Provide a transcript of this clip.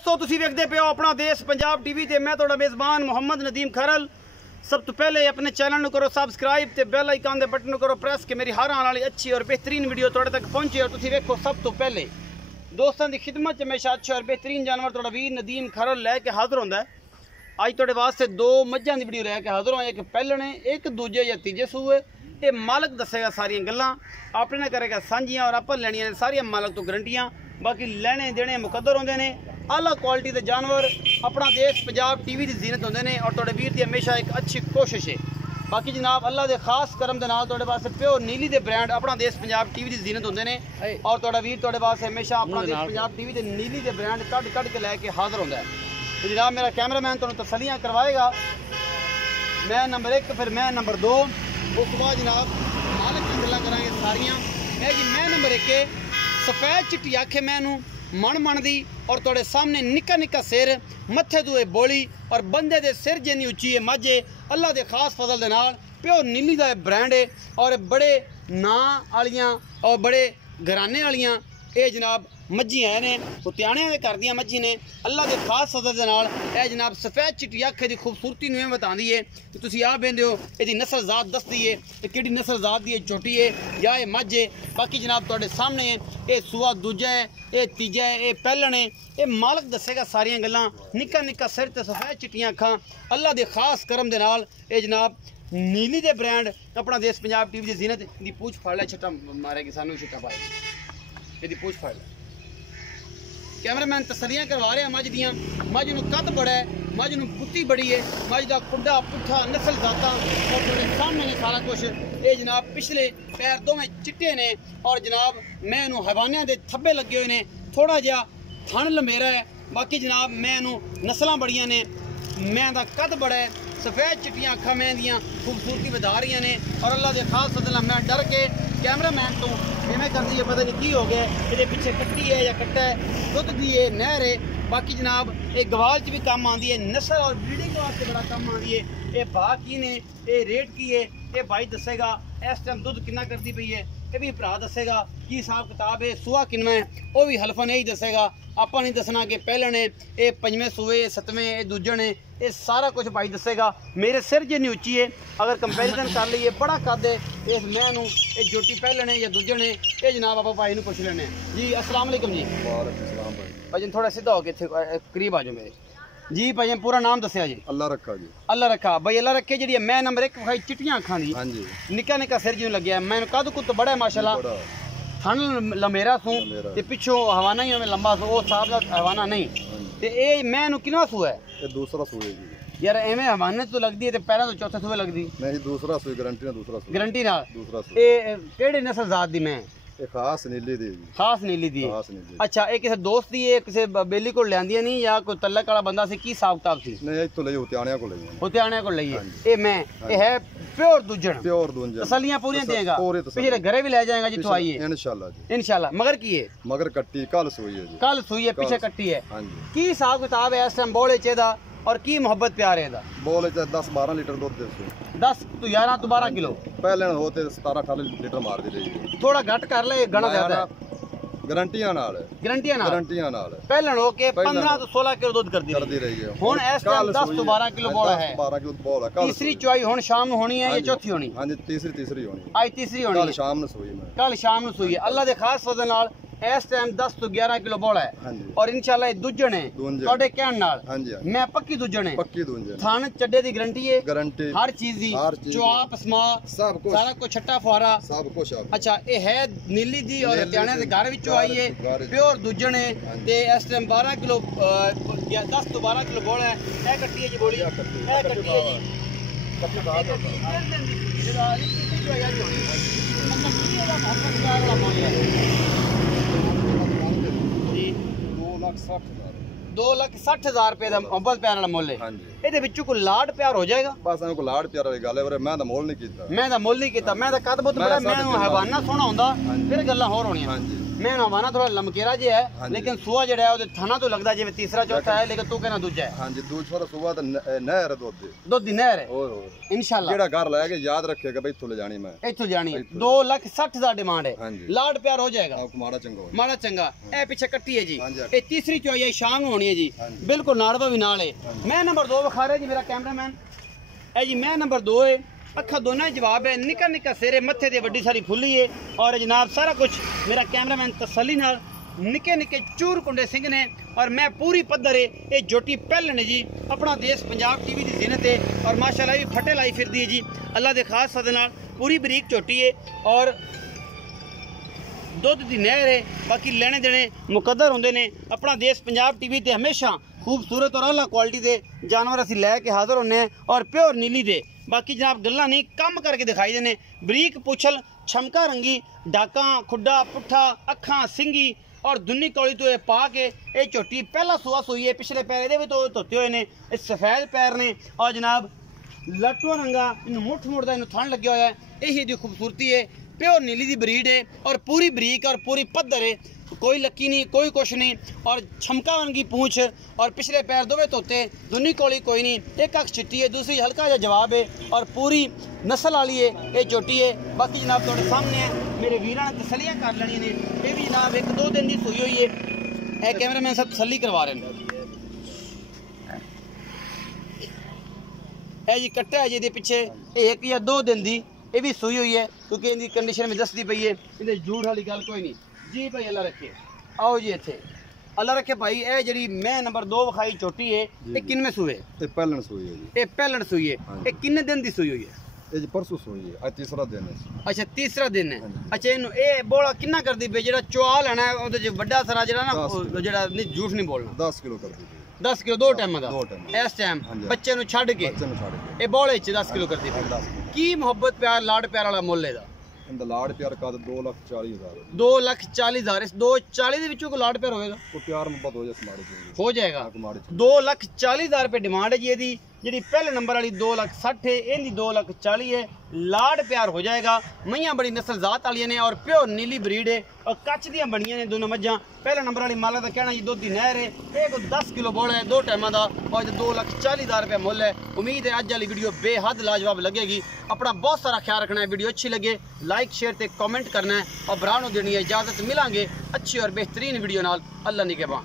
दोस्तों तुसी वेखदे पे हो अपना देश पंजाब टीवी ते मैं तुहाडा मेज़बान मोहम्मद नदीम खरल। सब तो पहले अपने चैनल करो सबसक्राइब ते बेल आइकन दे बटन करो प्रेस कि मेरी हर आने वाली अच्छी और बेहतरीन वीडियो तुहाडे तक पहुंचे। और तुसी वेखो सब तो पहले दोस्तों की खिदमत च हमेशा अच्छे और बेहतरीन जानवर तुहाडा वीर नदीम खरल लैके हाजिर होंदा है। अज तुहाडे वास्ते दो मज्झां दी वीडियो लैके हाजिर होए, एक पैलने एक दूजे या तीजे सूए। ये मालक दसेगा सारियां गल्लां, अपने करेगा सांझियां और अपन लैनियां ने सारियां मालक तो गारंटियां। बाकी लेने देने मुकद्दर होंदे ने, आला क्वालिटी के जानवर अपना देश पंजाब टीवी की जीनत होंदे ने और तुहाडे वीर दी हमेशा एक अच्छी कोशिश है। बाकी जनाब अल्लाह दे खास करम दे नाल तुहाडे वास्ते प्योर नीली दे ब्रांड अपना देश पंजाब टीवी की जीनत होंदे ने और तुहाडा वीर तुहाडे वास्ते हमेशा अपना देश पंजाब टीवी के नीली दे ब्रांड कट के लैके हाजिर होंदा है। तो जनाब मेरा कैमरामैन तुहानूं तसल्लियां करवाएगा, मैं नंबर 1 फिर मैं नंबर 2, उस बाद जनाब मालक की गल्लां करांगे सारियां। जी मैं नंबर 1 सफेद चिट्टी आखे मैनू मन दी और तुहाडे सामने निक्का निक्का सिर, मत्थे दुए बोली और बंदे दे सिर जिन्नी उच्ची है मझ है। अल्लाह दे खास फजल दे नाल प्योर नीली दा ब्रांड है और बड़े नां वालियां और बड़े घराने वालियां ये जनाब मज्झियां ने, हुत्याणियां दे घर दियां मज्झी ने। अल्लाह के खास फजल दे नाल ए जनाब सफेद चिट्टी अख दी खूबसूरती नूं बतांदी है कि तुसीं आ बेंदे हो इहदी नस्ल जात दसदी है कि किहड़ी नस्ल जात दी झोटी है या ये मझ है। बाकी जनाब तुहाडे सामने ये सूआ दूजा है, ये तीजा है, ये पैलण है। ये मालक दसेगा सारियां गल्लां, निक्का निक्का सिर ते सफेद चिट्टियां अखां अल्लाह दे खास करम दे नाल ये जनाब नीली दे ब्रांड अपना देश पंजाब टीवी दी जीनत दी पूछ फड़ लै, छट्टा मारेगी सानू छट्टा पाएगी ये पूछ फड़ लै। कैमरामैन तसलियां करवा रहे हैं मझ दियां। मझ नूं कद बड़ा है, मझ नूं पुट्टी बड़ी है, मझ दा कुड्डा पुट्ठा नस्ल जाता और तुहाडे सामने ने सारा कुछ। ये जनाब पिछले पैर दोवें चिट्टे ने और जनाब मैं नूं हैवानियां दे थब्बे लगे हुए ने, थोड़ा जिहा थन लंबेरा है। बाकी जनाब मैं नूं नस्लां बड़ियां ने, मैं दा कद बड़ा है, सफेद चिट्टियां अखां मैं दियां खूबसूरती वधा रही ने और अल्लाह दे खास फजल नाल मैं डर के कैमरामैन तो किवें करदी है पता नहीं की हो गया, ये पीछे कट्टी है या कट्टा है, दुध दी है, नहर है। बाकी जनाब ये गवाल च भी काम आती है, नस्ल और ब्रीडिंग वास्ते बड़ा काम आती है। ये भाव की ने, ये रेट की है, ये भाई दसेगा इस टाइम दुध कितना करती पई है, ये भी भरा दसेगा की हिसाब किताब है, सूआ किन्ना है वो भी हलफन यही दसेगा। आप नहीं दसना कि पहले ने ये 5वें सूए 7वें ये दूजे ने, ये सारा कुछ भाई दसेगा। मेरे सिर जिन्नी उच्ची है, अगर कंपैरिजन कर लीए बड़ा कद है इस मैं नूं ये जोटी पहले ने या दूजे ने। ये जनाब आप भाई नूं पुछ लेने जी। अस्सलाम वालेकुम जी। भाई थोड़ा सीधा हो के करीब आ जाओ मेरे जी। भाई पूरा नाम दसिया जी। अल्लाह रखा जी। अल्लाह रखा भाई अल्लाह रखे जी। मैं नंबर 1 भाई चिट्टियां अखां दी, हां जी, निक्का निक्का सिर जिवें लग्या, मैं कद कुत बड़ा है माशाल्लाह, थन लमेरा सूं ते पिछों हवाना ही लंबा सूं, वो साहब दा हवाना नहीं ते ए मैं नूं किनवा सूआ है? ये दूसरा सूआ जी यार एवें हवाने तो लगदी है ते पैरां तो चौथे सूए लगदी नहीं, दूसरा सूआ गारंटी ना, दूसरा सूआ गारंटी नाल। दूसरा सूआ ए केड़े नस्ल जात दी मैं? ये खास नीली दी जी। खास नीली दी खास नीली। अच्छा ये किसी दोस्त दी है, किसी बेली को लियांदी नहीं या कोई तलक वाला बंदा सी, की हिसाब किताब सी? नहीं इत्थों लई हुत्याणियां को लई, हुत्याणियां को लई है। ए मैं ये है प्योर दूजन, प्योर दूजन, तसल्लियां पूरी देगा, पिछले घरे भी ले जाएगा जिथों आई है इंशाल्लाह जी, इंशाल्लाह। मगर की है? मगर कट्टी कल सूई है जी, कल सूई है, पीछे कट्टी है। हां जी। की हिसाब किताब है इस टाइम बोले चेदा और की मोहब्बत प्यार है दा? बोले 10-12 लीटर दूध दे सो, 10 तो 11 तो 12 किलो पहले होते 17-18 लीटर मार दी रही। थोड़ा घट कर ले, गणा ज्यादा गारंटियां नाल, गारंटियां नाल पहले हो के 15 तो 16 किलो दूध कर दी रही है। हुन इस टाइम 10 तो 12 किलो बोला है, 12 किलो बोला। कल तीसरी चुआई हुन शाम में होनी है या चौथी होनी? हां जी तीसरी होनी, आज तीसरी होनी, कल शाम में सोई मैं, कल शाम में सोई है। अल्लाह दे खास फजल नाल इस टाइम 10 तो 11 किलो बोला है। हां जी। और इंशाल्लाह ये दूजन है ਤੁਹਾਡੇ ਕਹਿਣ ਨਾਲ। हां जी, मैं पक्की दूजन है, पक्की दूजन। थान चड्डे दी गारंटी है, गारंटी हर चीज दी, चुआप स्मा सब कुछ, सारा कुछ छट्टा फुआरा सब कुछ। अच्छा ये है नीली दी और हरियाणा के घर विचों आई है, प्योर दूजन है ते इस टाइम 12 किलो 10 तो 12 किलो बोला है। ए कट्टी है जी बोली, ए कट्टी है जी, कट्टी बात होता है जेड़ा इतनी जो आई होनी मतलब की ਇਹਦਾ मोहब्बत प्यार वाला मोल है जी। 2,60,000 रुपए ਦਾ मोहब्बत प्यार वाला मोल है। हां जी। ਇਹਦੇ ਵਿੱਚੋਂ ਕੋਈ ਲਾਡ ਪਿਆਰ ਹੋ ਜਾਏਗਾ? बस एन को लाड़ प्यार वाली गल है, मैं ਤਾਂ मोल नहीं कीता, मैं ਤਾਂ ਮੁੱਲ ਨਹੀਂ ਕੀਤਾ, मैं ਤਾਂ ਕਦ ਬਹੁਤ ਬੜਾ, मैं हैवाना सोना ਹੁੰਦਾ फिर ਗੱਲਾਂ ਹੋਰ ਹੋਣੀਆਂ। हां जी। मैं नवाना थोड़ा लमकेरा जे है, लेकिन सुआ जड़ा है थाना तो लगता जिवें तीसरा चौथा है, लेकिन तू कहना दूजा है। हाँ जी, दूसरा सुबह तो नहर दुध दी नहर है इंशाल्लाह। जेड़ा घर लाएगा याद रखेगा भाई इत्थों ले जानी मैं, इत्थों जानी है। 2,60,000 डिमांड है, लाड प्यार हो जाएगा। माड़ा चंगा माड़ा चंगा ए पीछे कट्टी है जी, ये तीसरी चौई शाम होनी है जी, बिल्कुल नाड़वा भी नाल है। मैं नंबर 2 विखा रहा जी मेरा कैमरामैन है जी, मैं नंबर 2 है। अखा दोनों ही जवाब है, निका निका सिरे मत्थे दे वड्डी सारी फुल्ली है, और जनाब सारा कुछ मेरा कैमरामैन तसल्ली नाल निके निके चूर कुंडे सिंह ने, और मैं पूरी पद्धर है। ये जोटी पहले ने जी अपना देश पंजाब टीवी की जिन्नत है, और माशाल्लाह भी फटे लाई फिर दी है जी, अल्लाह के खास सद नाल पूरी बरीक चोटी है, और दुध की नहर है। बाकी लेने देने मुकद्दर होंगे ने। अपना देश पंजाब टीवी ते हमेशा खूबसूरत और आला क्वालिटी के जानवर असीं लैके हाज़र होने, और प्योर नीली दे। बाकी जनाब गल्लां नहीं कम करके दिखाई देने, बरीक पुछल छमका रंगी डाका खुड्डा पुट्ठा अखां सिंगी और दुन्नी कौली तो पा के ये झोटी पहला सुआ सोई है। पिछले पैर ये भी तो धोते हुए ने, सफेद पैर ने, और जनाब लट्टुआ रंगा इन्हू मुठ मुड़दा इन्हू थन लग्या होया है। यही दी खूबसूरती है, प्योर नीली दी ब्रीड है, और पूरी बरीक और पूरी पद्धर है, कोई लक्की नहीं कोई कुछ नहीं, और छमका वनगी पूंछ और पिछले पैर दोवे तोते, दुनी कोली कोई नहीं, एक अख चिट्टी है, दूसरी हल्का जा जवाब है, और पूरी नस्ल वाली है ये झोटी है। बाकी जनाब थोड़े सामने है, मेरे वीरां ने तसलियां कर लेनी ने। ये भी जनाब 1-2 दिन की सोई हुई है, ये कैमरामैन सब तसली करवा रहे हैं। जी कट्टा है जी पिछे 1 या 2 दिन की, ये भी सोई हुई है, क्योंकि इनकी कंडीशन में दसती पई है, इहदे झूठ वाली गल कोई नहीं जी भाई। अल्लाह रखे, आओ जी इत्थे अल्लाह रखे भाई। ये जी मैं नंबर 2 विखाई चोटी है, ये किनवें सूए? ये पहलन सूई है जी, ये पहलन सूई है। ये किन्ने दिन की सूई हुई है? ये परसों सूई है, आज तीसरा दिन है। अच्छा तीसरा दिन है। अच्छा इनू ये बोला किन्ना कर दी पे, जेड़ा चुआ लेना है ओदे च वड्डा सारा जेड़ा ना, जेड़ा नहीं झूठ नहीं बोलना, 10 किलो कर दी, 10 किलो 2 टाइम दा इस टाइम बच्चे नु छड़ के ये बोले च 10 किलो कर दी। की मोहब्बत प्यार लाड प्यार वाला मुੱਲ ਇਹਦਾ? इंदा लाड प्यार का 2,40,000 2,40,000 इस 2,40 ਦੇ ਵਿੱਚੋਂ ਕੋ ਲਾਡ ਪਿਆਰ ਹੋਏਗਾ? को प्यार मोहब्बत हो जाए माड़े हो जाएगा। 2,40,000 रुपये डिमांड है जी ਇਹਦੀ, ਜਿਹੜੀ पहले नंबर वाली 2,60,000 है, इनकी 2,40,000 है। लाड प्यार हो जाएगा। मैयां बड़ी नस्ल जात वाली ने, और प्योर नीली ब्रीड है, और कच दियां बनियां ने दोनों मज्जां। पहले नंबर वाली माला का कहना जी दुध की नहर है, एक 10 किलो बोल है 2 टाइम का, और 2,40,000 रुपये मुੱਲ है। उम्मीद है अज वाली वीडियो बेहद लाजवाब लगेगी। अपना बहुत सारा ख्याल रखना है, वीडियो अच्छी लगे लाइक शेयर ते कमेंट करना है, और भरा नूं देनी है इजाजत। मिलांगे अच्छी और बेहतरीन वीडियो नाल। अल्लाह निगहबान।